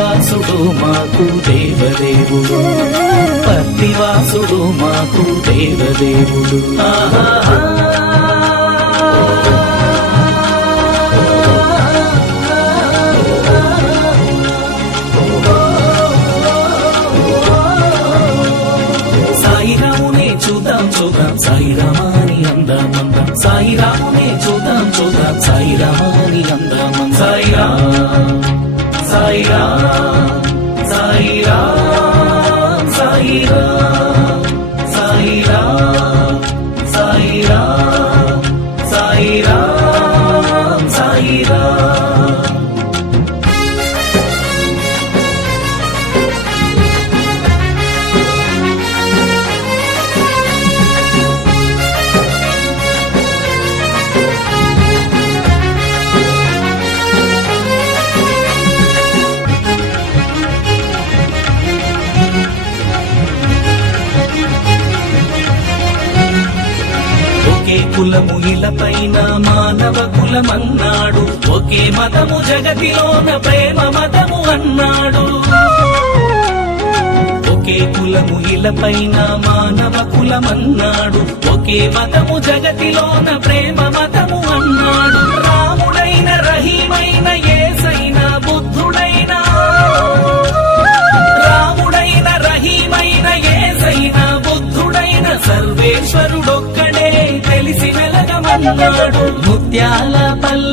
పత్తివాసుడు మాకు దేవదేవుడు, పత్తివాసుడు మాకు దేవదేవుడు. సాయిరామునే చూద్దాం చూద్దాం సాయిరామాని అందమందం, సాయిరామునే చూద్దాం చూద్దాం సాయిరామాని అందమందం. సాయిరామ్ సాయిరామ్ సాయిరామ్ సాయిరామ్ సాయిరామ్ సాయిరామ్ సాయిరామ్ సాయిరామ్. ఒకే కులము ఇలపైన మానవ కులమన్నాడు, ఒకే మతము జగతిలోన ప్రేమ మతము అన్నాడు. ఒకే కులము ఇలపైన మానవ కులమన్నాడు, ఒకే మతము జగతిలోన ప్రేమ మతము అన్నాడు. రాముడైన రహీమైన యేసైన బుద్ధుడైన, రాముడైన రహీమైన యేసైన బుద్ధుడైన సర్వేశ్వరుడొక్కడే తెలిసి వెలగమన్నాడు. ముత్యాల పల్ల